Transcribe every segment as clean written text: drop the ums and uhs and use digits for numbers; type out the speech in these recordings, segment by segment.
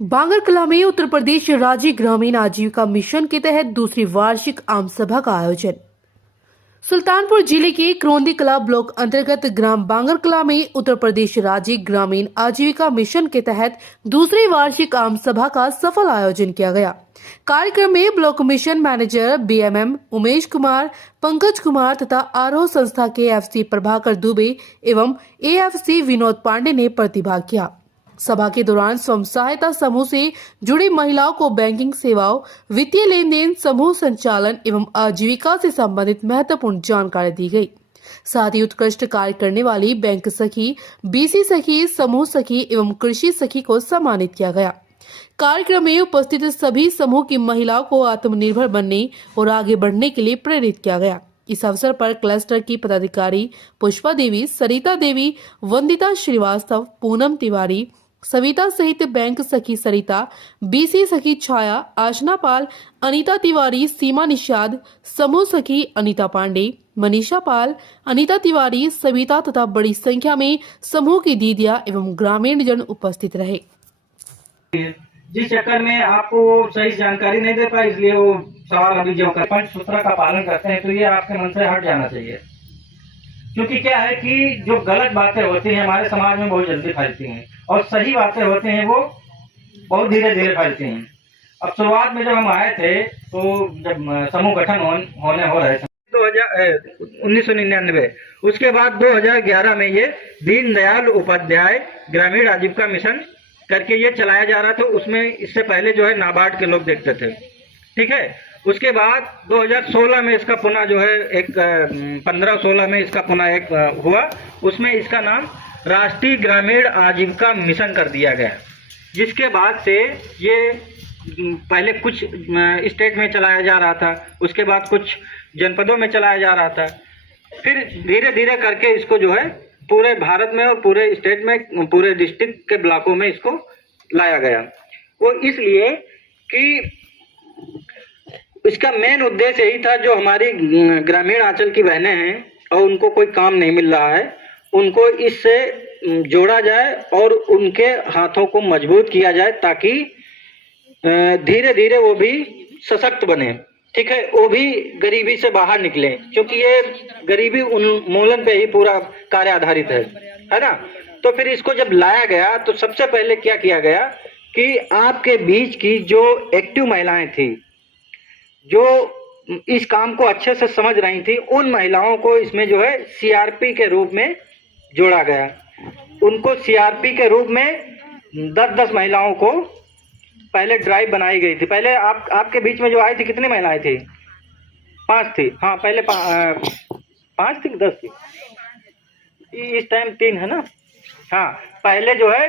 बांगर कला में उत्तर प्रदेश राज्य ग्रामीण आजीविका मिशन के तहत दूसरी वार्षिक आम सभा का आयोजन। सुल्तानपुर जिले के क्रोंदी कला ब्लॉक अंतर्गत ग्राम बांगर कला में उत्तर प्रदेश राज्य ग्रामीण आजीविका मिशन के तहत दूसरी वार्षिक आम सभा का सफल आयोजन किया गया। कार्यक्रम में block mission manager BMM Umesh Kumar, Pankaj Kumar तथा आरोह संस्था के एफसी प्रभाकर दुबे एवं एएफसी विनोद पांडे ने प्रतिभाग किया। सभा के दौरान स्वयं सहायता समूह से जुड़ी महिलाओं को बैंकिंग सेवाओं, वित्तीय लेन देन, समूह संचालन एवं आजीविका से संबंधित महत्वपूर्ण जानकारी दी गई। साथ ही उत्कृष्ट कार्य करने वाली बैंक सखी, बीसी सखी, समूह सखी एवं कृषि सखी को सम्मानित किया गया। कार्यक्रम में उपस्थित सभी समूह की महिलाओं को आत्मनिर्भर बनने और आगे बढ़ने के लिए प्रेरित किया गया। इस अवसर पर क्लस्टर की पदाधिकारी पुष्पा देवी, सरिता देवी, वंदिता श्रीवास्तव, पूनम तिवारी, सविता सहित बैंक सखी सरिता, बीसी सखी छाया, आशना पाल, अनीता तिवारी, सीमा निषाद, समूह सखी अनीता पांडे, मनीषा पाल, अनीता तिवारी, सविता तथा बड़ी संख्या में समूह की दीदियां एवं ग्रामीण जन उपस्थित रहे। जिस चक्कर में आपको वो सही जानकारी नहीं दे पाए, इसलिए वो सवाल अभी जो पंच सूत्र का पालन करते हैं, तो ये आपके मन से हट जाना चाहिए। क्योंकि क्या है कि जो गलत बातें होती हैं हमारे समाज में बहुत जल्दी फैलती हैं और सही बातें होती हैं वो बहुत धीरे धीरे फैलती हैं। अब शुरुआत में जब हम आए थे तो जब समूह गठन होने हो रहे थे 1999, उसके बाद 2011 में ये दीनदयाल उपाध्याय ग्रामीण आजीविका मिशन करके ये चलाया जा रहा था। उसमें इससे पहले जो है नाबार्ड के लोग देखते थे, ठीक है। उसके बाद 2016 में इसका पुनः जो है एक 15-16 में इसका पुनः एक हुआ, उसमें इसका नाम राष्ट्रीय ग्रामीण आजीविका मिशन कर दिया गया। जिसके बाद से ये पहले कुछ स्टेट में चलाया जा रहा था, उसके बाद कुछ जनपदों में चलाया जा रहा था, फिर धीरे धीरे करके इसको जो है पूरे भारत में और पूरे स्टेट में, पूरे डिस्ट्रिक्ट के ब्लॉकों में इसको लाया गया। वो इसलिए कि इसका मेन उद्देश्य यही था, जो हमारी ग्रामीण अंचल की बहनें हैं और उनको कोई काम नहीं मिल रहा है, उनको इससे जोड़ा जाए और उनके हाथों को मजबूत किया जाए, ताकि धीरे धीरे वो भी सशक्त बने, ठीक है, वो भी गरीबी से बाहर निकले। क्योंकि ये गरीबी उन्मूलन पे ही पूरा कार्य आधारित है ना। तो फिर इसको जब लाया गया तो सबसे पहले क्या किया गया कि आपके बीच की जो एक्टिव महिलाएं थी, जो इस काम को अच्छे से समझ रही थी, उन महिलाओं को इसमें जो है सीआरपी के रूप में जोड़ा गया। उनको सीआरपी के रूप में 10-10 महिलाओं को पहले ड्राइव बनाई गई थी। पहले आपके बीच में जो आई थी, कितनी महिलाएं थी? 5 थी। हाँ, पहले 5 थी, 10 थी, इस टाइम 3 है ना। हाँ, पहले जो है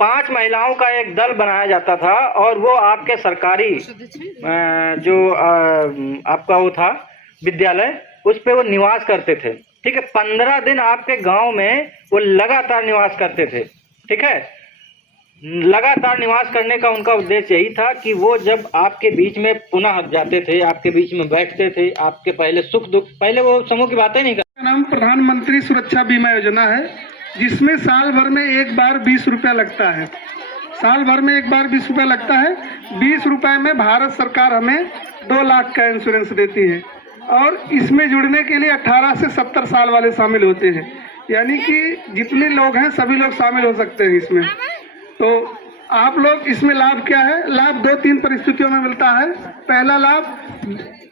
5 महिलाओं का एक दल बनाया जाता था और वो आपके सरकारी जो आपका वो था विद्यालय, उस पे वो निवास करते थे, ठीक है। 15 दिन आपके गांव में वो लगातार निवास करते थे, ठीक है। लगातार निवास करने का उनका उद्देश्य यही था कि वो जब आपके बीच में पुनः जाते थे, आपके बीच में बैठते थे, आपके पहले सुख दुख, पहले वो समूह की बातें नहीं करते। नाम प्रधानमंत्री सुरक्षा बीमा योजना है, जिसमें साल भर में एक बार 20 रुपया लगता है। साल भर में एक बार 20 रुपया लगता है। 20 रुपये में भारत सरकार हमें 2 लाख का इंश्योरेंस देती है और इसमें जुड़ने के लिए 18 से 70 साल वाले शामिल होते हैं। यानी कि जितने लोग हैं सभी लोग शामिल हो सकते हैं इसमें। तो आप लोग इसमें लाभ क्या है? लाभ 2-3 परिस्थितियों में मिलता है। पहला लाभ,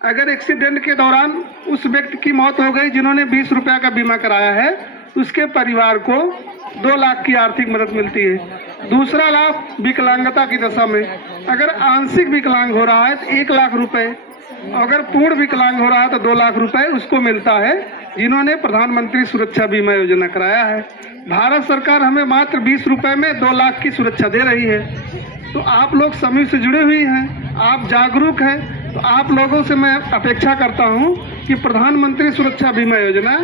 अगर एक्सीडेंट के दौरान उस व्यक्ति की मौत हो गई जिन्होंने 20 रुपया का बीमा कराया है, उसके परिवार को 2 लाख की आर्थिक मदद मिलती है। दूसरा लाभ, विकलांगता की दशा में अगर आंशिक विकलांग हो रहा है तो 1 लाख रुपए, अगर पूर्ण विकलांग हो रहा है तो 2 लाख रुपए उसको मिलता है, जिन्होंने प्रधानमंत्री सुरक्षा बीमा योजना कराया है। भारत सरकार हमें मात्र 20 रुपए में 2 लाख की सुरक्षा दे रही है। तो आप लोग समूह से जुड़े हुए हैं, आप जागरूक हैं, तो आप लोगों से मैं अपेक्षा करता हूं कि प्रधानमंत्री सुरक्षा बीमा योजना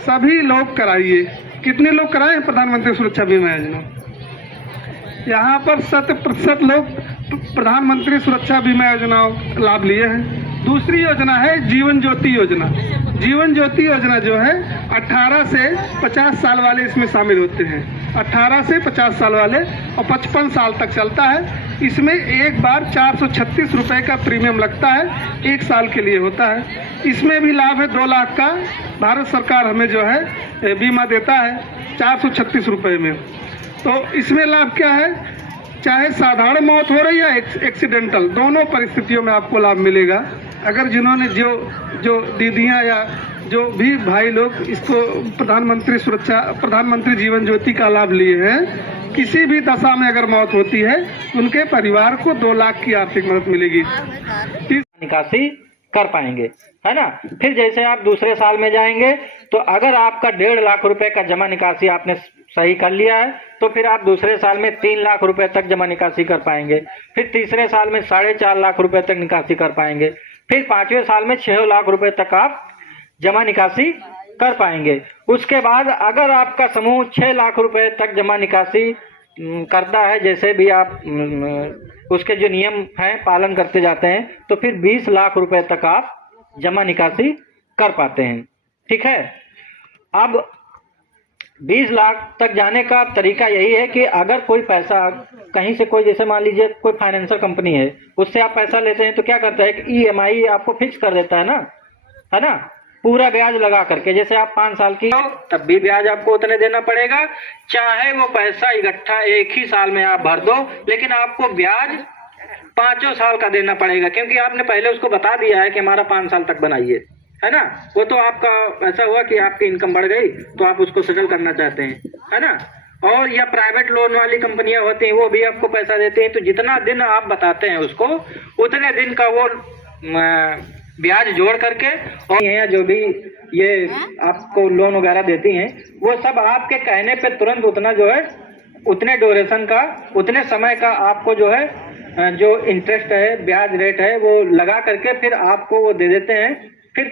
सभी लोग कराइए। कितने लोग कराए प्रधानमंत्री सुरक्षा बीमा योजना? यहाँ पर 100% लोग प्रधानमंत्री सुरक्षा बीमा योजना लाभ लिए हैं। दूसरी योजना है जीवन ज्योति योजना। जीवन ज्योति योजना जो है 18 से 50 साल वाले इसमें शामिल होते हैं। 18 से 50 साल वाले और 55 साल तक चलता है। इसमें एक बार 436 रुपये का प्रीमियम लगता है, 1 साल के लिए होता है। इसमें भी लाभ है 2 लाख का, भारत सरकार हमें जो है बीमा देता है 436 रुपये में। तो इसमें लाभ क्या है, चाहे साधारण मौत हो रही है एक्सीडेंटल, दोनों परिस्थितियों में आपको लाभ मिलेगा। अगर जिन्होंने जो दीदियाँ या जो भी भाई लोग इसको प्रधानमंत्री जीवन ज्योति का लाभ लिए हैं, किसी भी दशा में अगर मौत होती है उनके परिवार को 2 लाख की आर्थिक मदद मिलेगी। निकासी कर पाएंगे, है ना। फिर जैसे आप दूसरे साल में जाएंगे तो अगर आपका 1.5 लाख रुपए का जमा निकासी आपने सही कर लिया है तो फिर आप दूसरे साल में 3 लाख रुपए तक जमा निकासी कर पाएंगे। फिर तीसरे साल में 4.5 लाख रुपए तक निकासी कर पाएंगे। फिर 5वें साल में 6 लाख रुपए तक आप जमा निकासी कर पाएंगे। उसके बाद अगर आपका समूह 6 लाख रुपए तक जमा निकासी करता है, जैसे भी आप उसके जो नियम हैं पालन करते जाते हैं, तो फिर 20 लाख रुपए तक आप जमा निकासी कर पाते हैं। ठीक है। अब 20 लाख तक जाने का तरीका यही है कि अगर कोई पैसा कहीं से कोई, जैसे मान लीजिए कोई फाइनेंशियल कंपनी है, उससे आप पैसा लेते हैं तो क्या करता है कि EMI आपको फिक्स कर देता है ना, पूरा ब्याज लगा करके। जैसे आप 5 साल की हो तब भी ब्याज आपको उतने देना पड़ेगा, चाहे वो पैसा इकट्ठा एक ही साल में आप भर दो, लेकिन आपको ब्याज 5 साल का देना पड़ेगा, क्योंकि आपने पहले उसको बता दिया है कि हमारा 5 साल तक बनाइए, है ना। वो तो आपका ऐसा हुआ कि आपकी इनकम बढ़ गई तो आप उसको सेटल करना चाहते हैं, है ना। और या प्राइवेट लोन वाली कंपनियां होती हैं, वो भी आपको पैसा देती हैं, तो जितना दिन आप बताते हैं उसको, उतने दिन का वो ब्याज जोड़ करके, और या जो भी ये आपको लोन वगैरह देती हैं, वो सब आपके कहने पे तुरंत उतना जो है, उतने ड्यूरेशन का, उतने समय का आपको जो है जो इंटरेस्ट है, ब्याज रेट है, वो लगा करके फिर आपको वो दे देते हैं। फिर